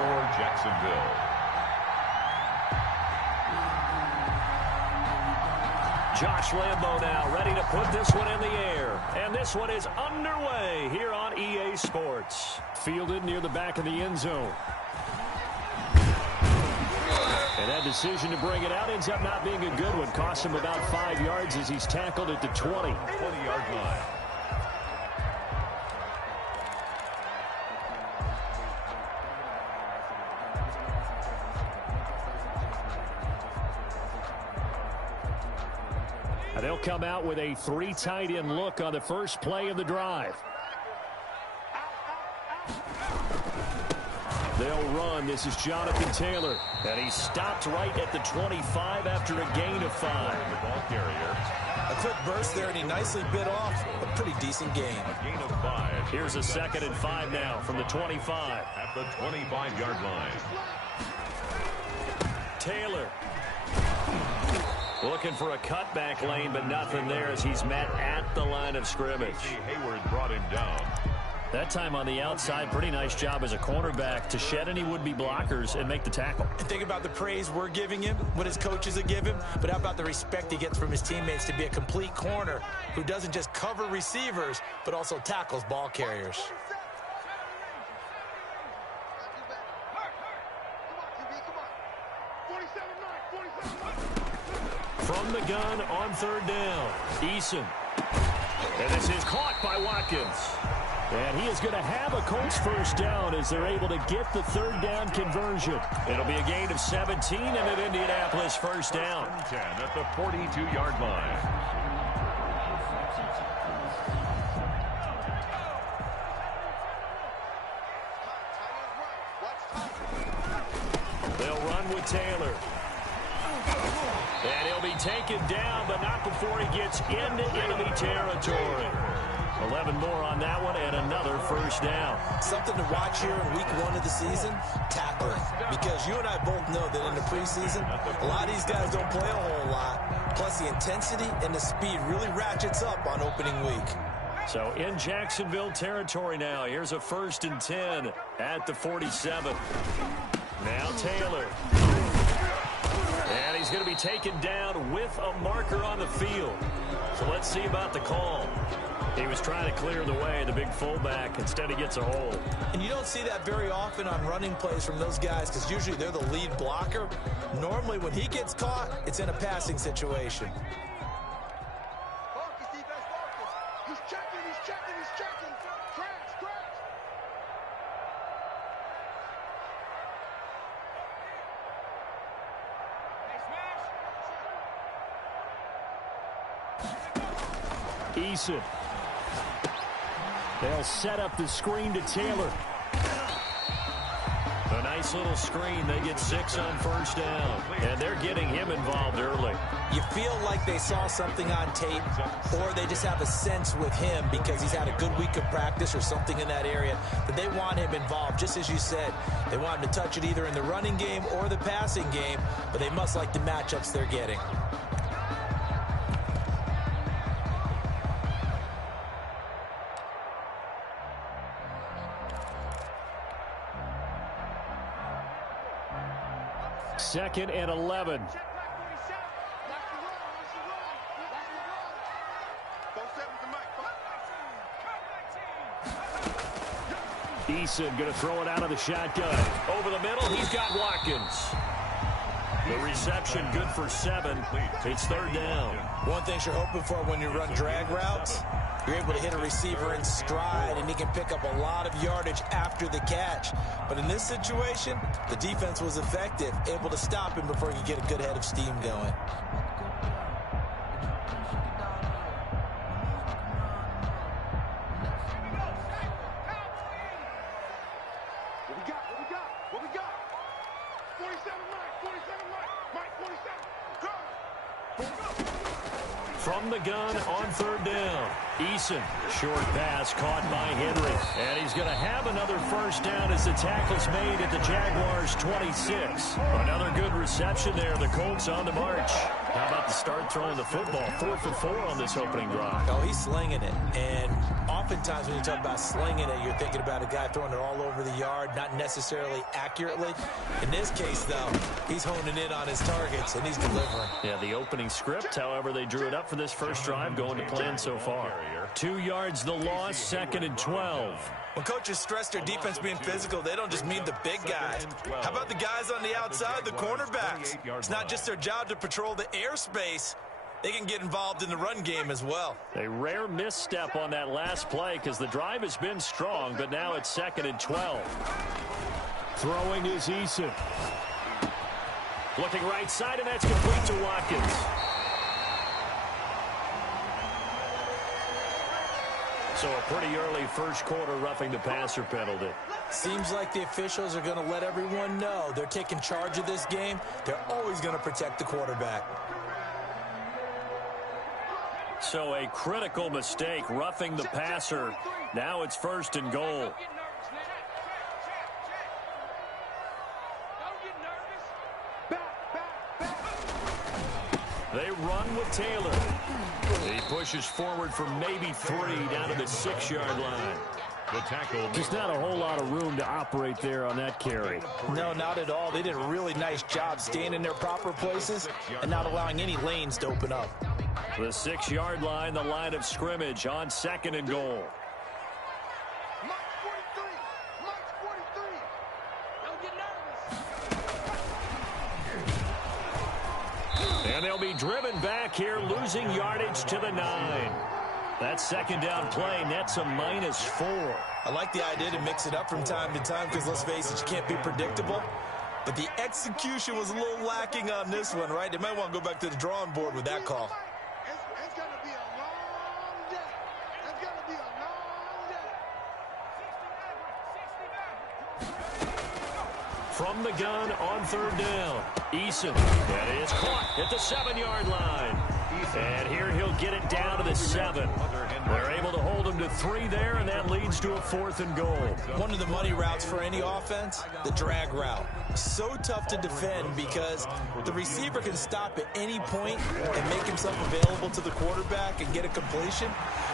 for Jacksonville. Josh Lambo now ready to put this one in the air. And this one is underway here on EA Sports. Fielded near the back of the end zone. And that decision to bring it out ends up not being a good one. Costs him about 5 yards as he's tackled at the 20-yard line. And they'll come out with a 3 tight end look on the first play of the drive. They'll run. This is Jonathan Taylor. And he's stopped right at the 25 after a gain of 5. The ball carrier. A quick burst there, and he nicely bit off a pretty decent gain. A gain of 5. Here's a 2nd and 5 now from the 25. At the 25-yard line. Taylor. Looking for a cutback lane, but nothing there as he's met at the line of scrimmage. Hayward brought him down. That time on the outside, pretty nice job as a cornerback to shed any would-be blockers and make the tackle. And think about the praise we're giving him, what his coaches have given him, but how about the respect he gets from his teammates to be a complete corner who doesn't just cover receivers, but also tackles ball carriers. From the gun on 3rd down, Eason. And this is caught by Watkins. And he is going to have a Colts first down as they're able to get the 3rd down conversion. It'll be a gain of 17 and an Indianapolis first down. 10 at the 42-yard line. They'll run with Taylor. And he'll be taken down, but not before he gets into enemy territory. 11 more on that one and another first down. Something to watch here in week 1 of the season, tackling. Because you and I both know that in the preseason, a lot of these guys don't play a whole lot. Plus the intensity and the speed really ratchets up on opening week. So in Jacksonville territory now. Here's a 1st and 10 at the 47. Now Taylor. And he's going to be taken down with a marker on the field. So let's see about the call. He was trying to clear the way, the big fullback. Instead, he gets a hold. And you don't see that very often on running plays from those guys because usually they're the lead blocker. Normally, when he gets caught, it's in a passing situation. He's checking. Crash. Eason. They'll set up the screen to Taylor. A nice little screen. They get 6 on first down. And they're getting him involved early. You feel like they saw something on tape, or they just have a sense with him because he's had a good week of practice or something in that area that they want him involved. Just as you said, they want him to touch it either in the running game or the passing game, but they must like the matchups they're getting. Second and 11. Eason going to throw it out of the shotgun. Over the middle, he's got Watkins. The reception good for 7. It's 3rd down. One thing you're hoping for when you run drag routes, you're able to hit a receiver in stride, and he can pick up a lot of yardage after the catch. But in this situation, the defense was effective, able to stop him before he could get a good head of steam going. What we got? 47 Mike, 47 Mike, 47, go! From the gun on third down. Eason, short pass caught by Henry. And he's going to have another first down as the tackle's made at the Jaguars' 26. Another good reception there. The Colts on the march. How about the start throwing the football? 4 for 4 on this opening drive. Oh, he's slinging it. And oftentimes when you talk about slinging it, you're thinking about a guy throwing it all over the yard, not necessarily accurately. In this case, though, he's honing in on his targets, and he's delivering. Yeah, the opening script, however, they drew it up for this first drive, going to plan so far. 2 yards the loss, 2nd and 12. When coaches stress their defense being physical, they don't just mean the big guys. How about the guys on the outside, the cornerbacks? It's not just their job to patrol the airspace. They can get involved in the run game as well. A rare misstep on that last play because the drive has been strong, but now it's 2nd and 12. Throwing is Eason. Looking right side, and that's complete to Watkins. So a pretty early first quarter roughing the passer penalty. Seems like the officials are going to let everyone know they're taking charge of this game. They're always going to protect the quarterback. So a critical mistake, roughing the passer. Now it's 1st and goal. They run with Taylor. He pushes forward for maybe 3 down to the 6-yard line. The tackle. Just not a whole lot of room to operate there on that carry. No, not at all. They did a really nice job staying in their proper places and not allowing any lanes to open up. The 6-yard line, the line of scrimmage on 2nd and goal. Mike 43. Mike 43. Don't get nervous. And they'll be driven back here, losing yardage to the 9. That 2nd down play nets a -4. I like the idea to mix it up from time to time because, let's face it, you can't be predictable. But the execution was a little lacking on this one, right? They might want to go back to the drawing board with that call. It's going to be a long day. It's going to be a long day. From the gun on third down. Eason. That is caught at the 7-yard line. And here he'll get it down to the 7. They're able to hold him to 3 there, and that leads to a 4th and goal. One of the money routes for any offense, the drag route. So tough to defend because the receiver can stop at any point and make himself available to the quarterback and get a completion.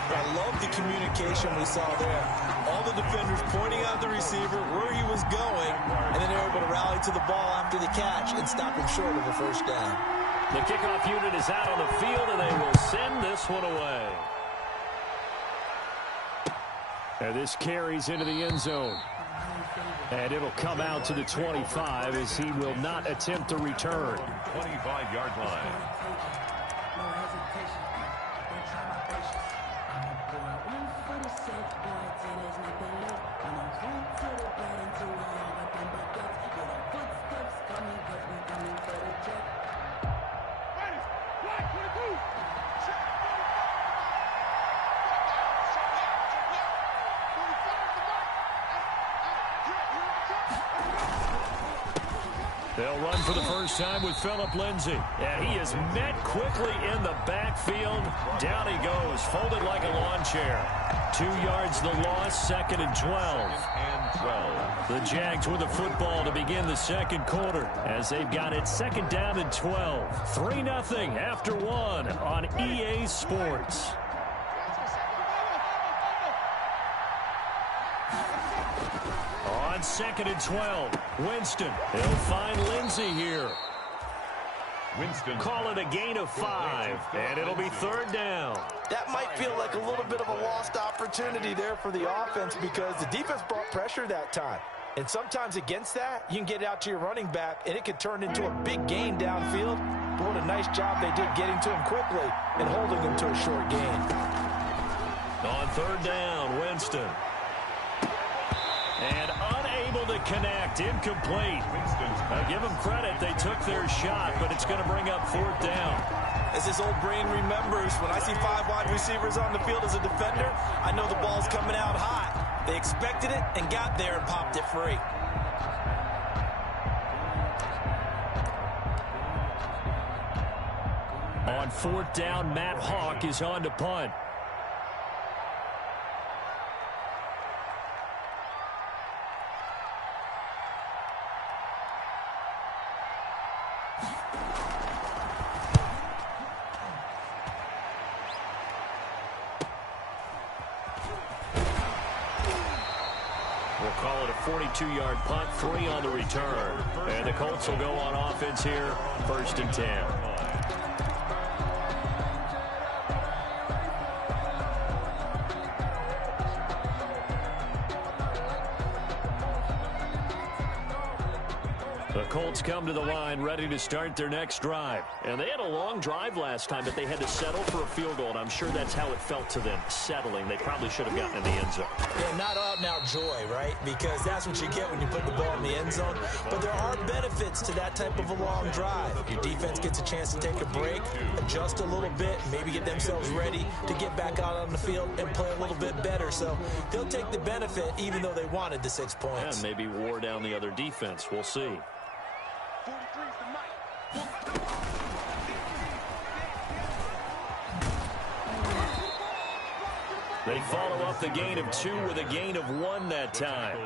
But I love the communication we saw there. All the defenders pointing out the receiver, where he was going, and then they're able to rally to the ball after the catch and stop him short of a first down. The kickoff unit is out on the field, and they will send this one away. And this carries into the end zone. And it'll come out to the 25 as he will not attempt to return. 25-yard line. They'll run for the first time with Phillip Lindsay. And he is met quickly in the backfield. Down he goes, folded like a lawn chair. 2 yards the loss, 2nd and 12. The Jags with the football to begin the second quarter as they've got it 2nd down and 12. 3-0 after 1 on EA Sports. On 2nd and 12, Winston. He'll find Lindsay here. Winston. Call it a gain of 5, and it'll be 3rd down. That might feel like a little bit of a lost opportunity there for the offense because the defense brought pressure that time. And sometimes against that, you can get it out to your running back, and it could turn into a big gain downfield. But what a nice job they did getting to him quickly and holding him to a short gain. On 3rd down, Winston. And unable to connect, incomplete. Now give them credit, they took their shot, but it's going to bring up 4th down. As his old brain remembers, when I see 5 wide receivers on the field as a defender, I know the ball's coming out hot. They expected it and got there and popped it free. On On 4th down, Matt Hawk is on to punt. We'll call it a 42-yard punt, 3 on the return. And the Colts will go on offense here, 1st and 10. The Colts come to the line ready to start their next drive. And they had a long drive last time, but they had to settle for a field goal, and I'm sure that's how it felt to them, settling. They probably should have gotten in the end zone. Yeah, not out-and-out joy, right? Because that's what you get when you put the ball in the end zone. But there are benefits to that type of a long drive. Your defense gets a chance to take a break, adjust a little bit, maybe get themselves ready to get back out on the field and play a little bit better. So they'll take the benefit even though they wanted the 6 points. And maybe wore down the other defense. We'll see. 43's the mic. They follow up the gain of 2 with a gain of 1 that time.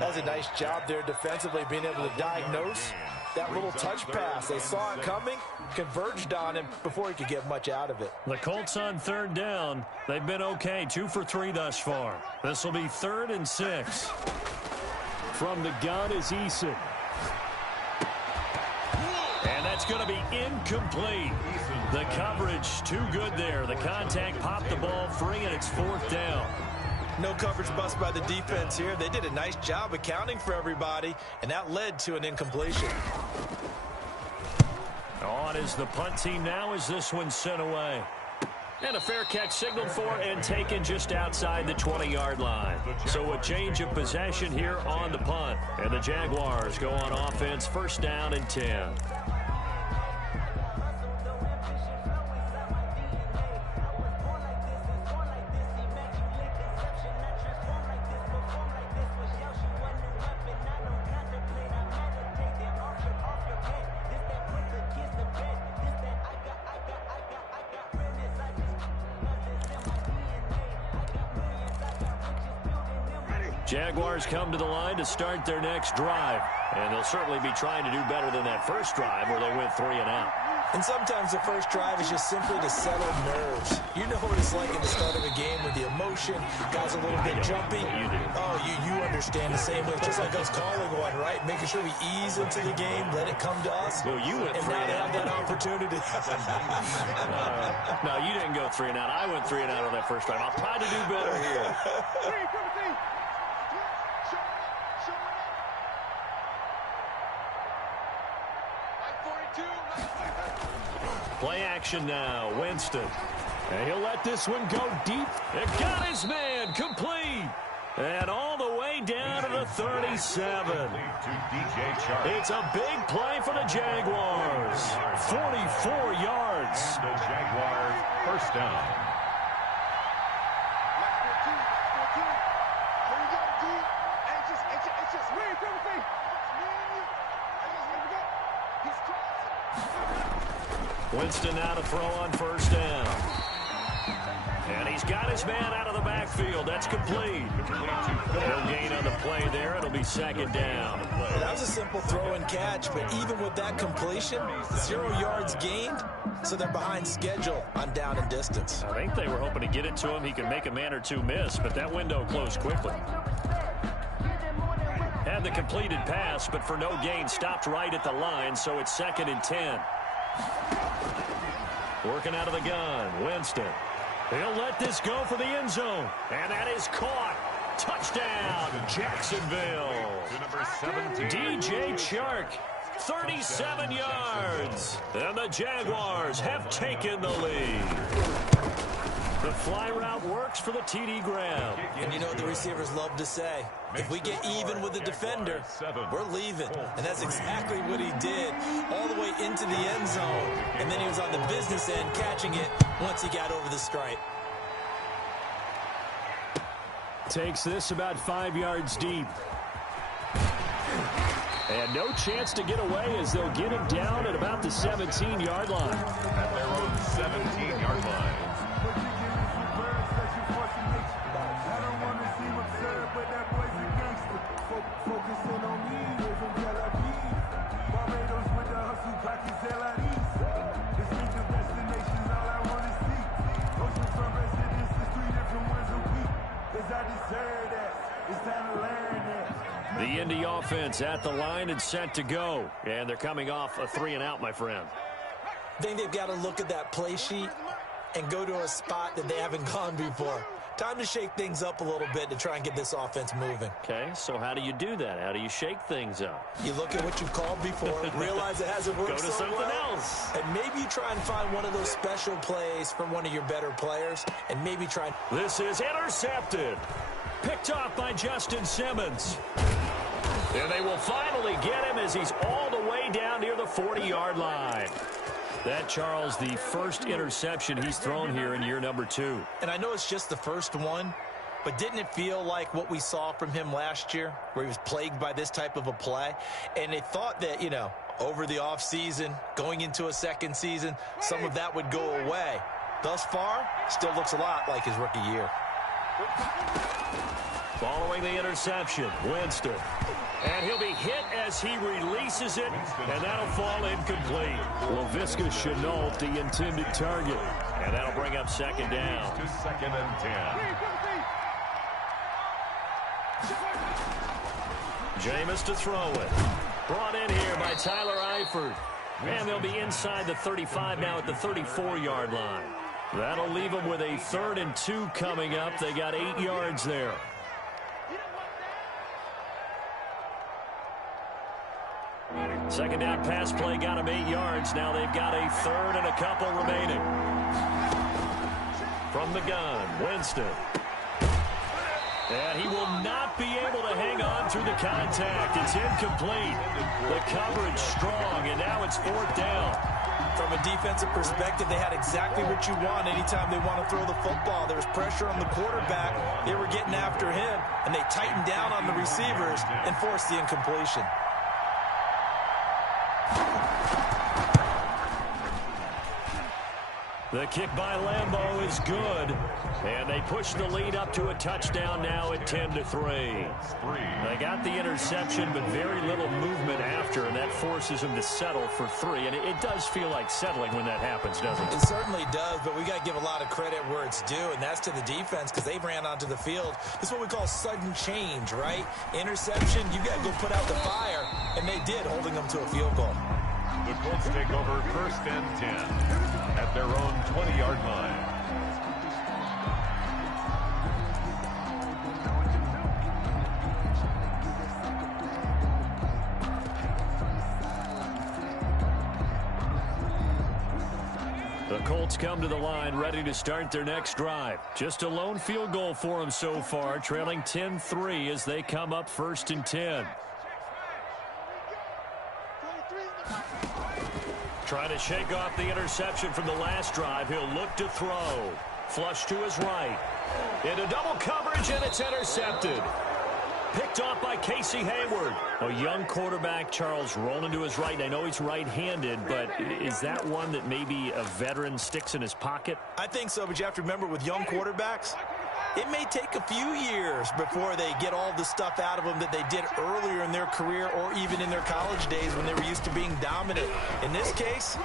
That's a nice job there defensively, being able to diagnose that little touch pass. They saw it coming, converged on him before he could get much out of it. The Colts on 3rd down. They've been okay, 2 for 3 thus far. This will be 3rd and 6. From the gun is Eason. And that's going to be incomplete. The coverage too good there. The contact popped the ball free, and it's 4th down. No coverage bust by the defense here. They did a nice job accounting for everybody, and that led to an incompletion. On is the punt team now as this one's sent away. And a fair catch signaled for and taken just outside the 20-yard line. So a change of possession here on the punt. And the Jaguars go on offense, 1st down and 10. Jaguars come to the line to start their next drive. And they'll certainly be trying to do better than that first drive where they went 3 and out. And sometimes the first drive is just simply to settle nerves. You know what it's like in the start of a game with the emotion, guys a little bit jumpy. You do. Oh, you understand the same way. Just like us calling one, right? Making sure we ease into the game, let it come to us. Well, you went and 3 now and they out. have that opportunity. No, you didn't go 3 and out. I went 3 and out on that first drive. I'll try to do better here. Play action now, Winston. And he'll let this one go deep. It got his man, complete. And all the way down to the 37. It's a big play for the Jaguars. 44 yards. The Jaguars, 1st down. Winston now to throw on 1st down. And he's got his man out of the backfield. That's complete. No gain on the play there. It'll be 2nd down. That was a simple throw and catch, but even with that completion, 0 yards gained, so they're behind schedule on down and distance. I think they were hoping to get it to him. He could make a man or 2 miss, but that window closed quickly. Had the completed pass, but for no gain, stopped right at the line, so it's 2nd and 10. Working out of the gun, Winston. He'll let this go for the end zone. And that is caught. Touchdown, Jacksonville. To number 17. DJ Chark, 37 yards. And the Jaguars have taken the lead. The fly route works for the TD grab. And you know what the receivers love to say? If we get even with the defender, we're leaving. And that's exactly what he did all the way into the end zone. And then he was on the business end catching it once he got over the stripe. Takes this about 5 yards deep. And no chance to get away as they'll get him down at about the 17-yard line. At their own 17-yard line. The Indy offense at the line and set to go. And they're coming off a 3-and-out, my friend. I think they've got to look at that play sheet and go to a spot that they haven't gone before. Time to shake things up a little bit to try and get this offense moving. Okay, so how do you do that? How do you shake things up? You look at what you've called before, realize it hasn't worked Go to so something well, else. and maybe you try and find one of those special plays from one of your better players, and maybe try and... This is intercepted. Picked off by Justin Simmons. And they will finally get him as he's all the way down near the 40-yard line. That, Charles, the first interception he's thrown here in year number 2. And I know it's just the first one, but didn't it feel like what we saw from him last year, where he was plagued by this type of a play? And they thought that, you know, over the offseason, going into a second season, some of that would go away. Thus far, still looks a lot like his rookie year. Following the interception, Winston. And he'll be hit as he releases it, and that'll fall incomplete. Laviska Shenault, the intended target. And that'll bring up second down. To 2nd and 10. Jameis to throw it. Brought in here by Tyler Eifert. And they'll be inside the 35 now at the 34-yard line. That'll leave them with a 3rd and 2 coming up. They got 8 yards there. Second down pass play got him 8 yards. Now they've got a 3rd and a couple remaining. From the gun, Winston. And he will not be able to hang on through the contact. It's incomplete. The coverage strong, and now it's 4th down. From a defensive perspective, they had exactly what you want anytime they want to throw the football. There was pressure on the quarterback. They were getting after him, and they tightened down on the receivers and forced the incompletion. The kick by Lambeau is good. And they push the lead up to a touchdown now at 10-3. They got the interception, but very little movement after, and that forces them to settle for 3. And it does feel like settling when that happens, doesn't it? It certainly does, but we got to give a lot of credit where it's due, and that's to the defense because they ran onto the field. This is what we call sudden change, right? Interception, you got to go put out the fire, and they did, holding them to a field goal. The Colts take over 1st and 10 at their own 20-yard line. The Colts come to the line ready to start their next drive. Just a lone field goal for them so far, trailing 10-3 as they come up 1st and 10. Trying to shake off the interception from the last drive. He'll look to throw. Flush to his right. Into double coverage, and it's intercepted. Picked off by Casey Hayward. A young quarterback, Charles, rolling to his right. I know he's right-handed, but is that one that maybe a veteran sticks in his pocket? I think so, but you have to remember with young quarterbacks, it may take a few years before they get all the stuff out of them that they did earlier in their career or even in their college days when they were used to being dominant. In this case,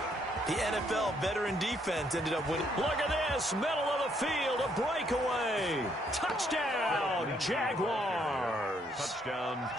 the NFL veteran defense ended up winning. Look at this, middle of the field, a breakaway. Touchdown, Jaguars. Touchdown.